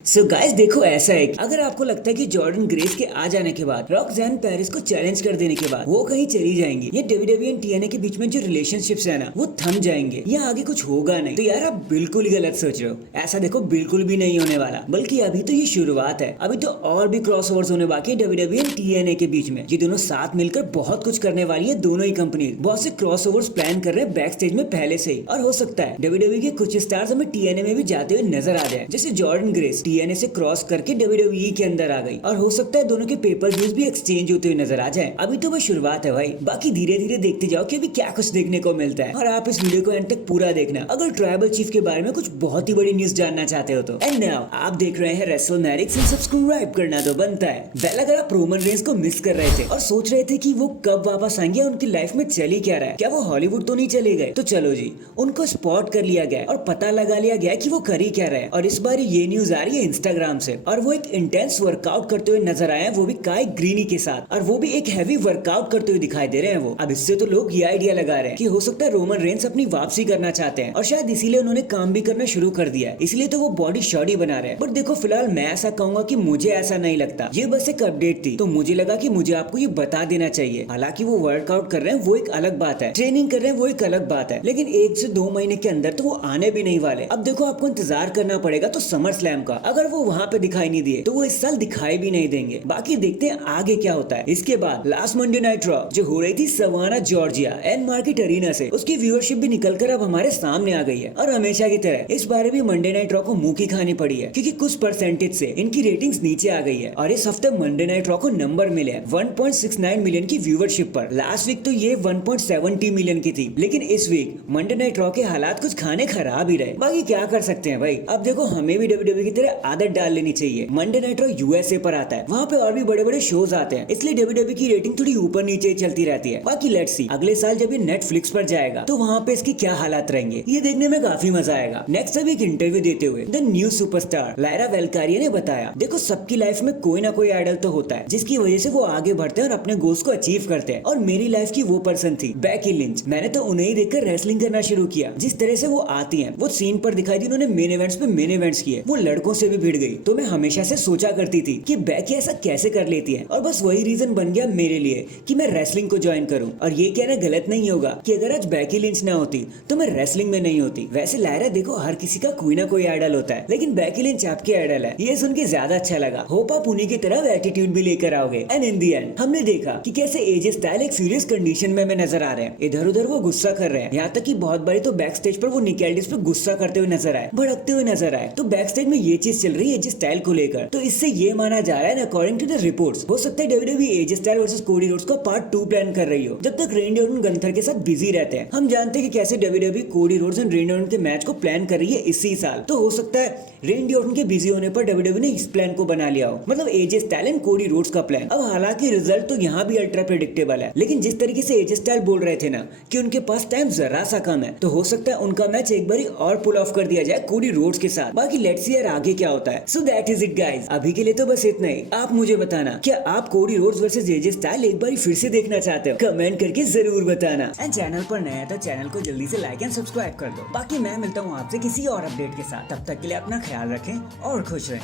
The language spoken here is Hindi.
सो गाइस देखो ऐसा है कि अगर आपको लगता है कि जॉर्डन ग्रेस के आ जाने के बाद रॉक्सेन पेरिस को चैलेंज कर देने के बाद वो कहीं चली जाएंगी, ये डब्ल्यूडब्ल्यूई एंड टीएनए के बीच में जो रिलेशनशिप्स है ना वो थम जाएंगे या आगे कुछ होगा नहीं, तो यार आप बिल्कुल ही गलत सोच रहे हो। ऐसा देखो बिल्कुल भी नहीं होने वाला, बल्कि अभी तो ये शुरुआत है। अभी तो और भी क्रॉसओवर्स होने बाकी है डब्ल्यूडब्ल्यूई एंड टीएनए के बीच में। ये दोनों साथ मिलकर बहुत कुछ करने वाली है, दोनों ही कंपनी बहुत से क्रॉसओवर्स प्लान कर रहे हैं बैक स्टेज में पहले से ही। और हो सकता है डब्ल्यूडब्ल्यूई के कुछ स्टार्स हमें टीएनए में भी जाते हुए नजर आ जाए, जैसे जॉर्डन ग्रेस टीएनए से क्रॉस करके डब्ल्यूडब्ल्यूई के अंदर आ गई। और हो सकता है दोनों के पेपर व्यूज भी एक्सचेंज होते हुए नजर आ जाए। अभी तो बस शुरुआत है भाई, बाकी धीरे धीरे देखते जाओ कि अभी क्या कुछ देखने को मिलता है। और आप इस वीडियो को एंड तक पूरा देखना अगर ट्राइबल चीफ के बारे में कुछ बहुत ही बड़ी न्यूज जानना चाहते हो तो। एंड नाउ आप देख रहे हैं रेसलमैनिक्स एंड सब्सक्राइब करना तो बनता है। वेल अगर आप रोमन रेंस को मिस कर रहे थे और सोच रहे थे कि वो कब वापस आएंगे, उनकी लाइफ में चली क्या रहा है, क्या वो हॉलीवुड तो नहीं चले गए, तो चलो जी उनको स्पॉट कर लिया गया और पता लगा लिया गया कि वो कर ही क्या रहे। और इस बार ये न्यूज आ रही है इंस्टाग्राम से, और वो एक इंटेंस वर्कआउट करते हुए नजर आए हैं, वो भी काय ग्रीनी के साथ, और वो भी एक हैवी वर्कआउट करते हुए दिखाई दे रहे हैं वो। अब इससे तो लोग ये आइडिया लगा रहे हैं कि हो सकता है रोमन रेंस अपनी वापसी करना चाहते हैं और शायद इसीलिए उन्होंने काम भी करना शुरू कर दिया है, इसलिए तो वो बॉडी शॉडी बना रहे हैं। बट देखो फिलहाल मैं ऐसा कहूंगा कि मुझे ऐसा नहीं लगता, ये बस एक अपडेट थी तो मुझे लगा कि मुझे आपको ये बता देना चाहिए। हालांकि वो वर्कआउट कर रहे हैं वो एक अलग बात है, ट्रेनिंग कर रहे हैं वो एक अलग बात है, लेकिन 1 से 2 महीने के अंदर तो वो आने भी नहीं वाले। अब देखो आपको इंतजार करना पड़ेगा तो समर स्लैम का, अगर वो वहाँ पे दिखाई नहीं दिए तो वो इस साल दिखाई भी नहीं देंगे। बाकी देखते हैं आगे क्या होता है। इसके बाद लास्ट मंडे नाइट रॉ जो हो रही थी Savannah Georgia and Market Arena से, उसकी व्यूअरशिप भी निकलकर अब हमारे सामने आ गई है। और हमेशा की तरह इस बार भी मंडे नाइट रॉ को मुंह की खानी पड़ी है, क्योंकि कुछ परसेंटेज से इनकी रेटिंग्स नीचे आ गई है। और इस हफ्ते मंडे नाइट रॉ को नंबर मिले 1.69 मिलियन की व्यूअरशिप पर। लास्ट वीक तो ये 1.70 मिलियन की थी, लेकिन इस वीक मंडे नाइट रॉ के हालात कुछ खाने खराब ही रहे। बाकी क्या कर सकते हैं भाई, अब देखो हमें भी डब्ल्यूडब्ल्यूई की तरह आदत डाल लेनी चाहिए। मंडे नाइट रॉ यूएसए पर आता है, वहाँ पे और भी बड़े बड़े शोज आते हैं, इसलिए डब्ल्यूडब्ल्यूई की रेटिंग थोड़ी ऊपर नीचे चलती रहती है। बाकी लेट्स सी अगले साल जब ये नेटफ्लिक्स पर जाएगा तो वहाँ पे इसकी क्या हालात रहेंगे, ये देखने में काफी मजा आएगा। नेक्स्ट अब एक इंटरव्यू देते हुए द न्यू सुपरस्टार लायरा वेलकारिया ने बताया, देखो सबकी लाइफ में कोई ना कोई आइडल तो होता है जिसकी वजह से वो आगे बढ़ते हैं और अपने गोल्स को अचीव करते हैं। और मेरी लाइफ की वो पर्सन थी बेकी लिंच। मैंने तो उन्हें ही देखकर रेसलिंग करना शुरू किया। जिस तरह से वो आती हैं, वो सीन पर दिखाई दी, उन्होंने मेन इवेंट्स पे मेन इवेंट्स किए, वो लड़कों से भी भिड़ गई। तो मैं हमेशा से सोचा करती थी कि बेकी ऐसा कैसे कर लेती है, और बस वही रीजन बन गया मेरे लिए कि मैं रेसलिंग को ज्वाइन करूं। और ये कहना गलत नहीं होगा कि अगर आज बेकी लिंच ना होती तो मैं रेसलिंग में नहीं होती। वैसे लायरा देखो हर किसी का कोई ना कोई आइडल होता है, लेकिन बेकी लिंच आपकी आइडल है, ये सुन के ज्यादा अच्छा लगा। होप आप उन्हीं की तरह एटीट्यूड भी लेकर आओगे। एंड इन दी एंड हमने देखा कि कैसे एजे स्टाइल एक फ्यूरियस कंडीशन में नजर आ रहे हैं, इधर उधर वो गुस्सा कर रहे हैं, यहाँ तक कि बहुत बारी तो बैक स्टेज पर वो निकेल्डिस पे गुस्सा करते हुए नजर आए, भड़कते हुए नजर आए। तो बैक स्टेज में ये चीज चल रही है एजे स्टाइल को लेकर, तो इससे ये माना जा रहा है अकॉर्डिंग टू द रिपोर्ट्स, हो सकता है डब्ल्यूडब्ल्यूई एजे स्टाइल वर्सेस कोडी रोड्स का पार्ट 2 प्लान कर रही हो, जब तक रेंडी ऑर्टन गंथर के साथ बिजी रहते हैं। हम जानते हैं कि कैसे WWE Cody Rhodes and रेंडी Orton के मैच को प्लान कर रही है इसी साल, तो हो सकता है रेंडी ऑर्टन के बिजी होने पर डब्ल्यूडब्ल्यूई ने इस प्लान को बना लिया हो, मतलब एजे स्टाइल एंड कोडी रोड्स का प्लान। अब हालांकि रिजल्ट तो यहाँ भी अल्ट्रा प्रेडिक्टेबल है, लेकिन जिस तरीके से एजे स्टाइल बोल रहे थे ना कि उनके पास टाइम जरा सा कम है, तो हो सकता है उनका मैच एक बारी और पुल ऑफ कर दिया जाए कोडी रोड्स के साथ। बाकी लेट्स सी यार आगे क्या होता है। So that is it guys, अभी के लिए तो बस इतना ही। आप मुझे बताना क्या आप कोडी रोड्स वर्सेस एजे स्टाइल एक बार फिर से देखना चाहते हो, कमेंट करके जरूर बताना। एंड चैनल पर नया तो चैनल को जल्दी से लाइक एंड सब्सक्राइब कर दो। बाकी मैं मिलता हूँ आपसे किसी और अपडेट के साथ, तब तक के लिए अपना ख्याल रखें और खुश रहें।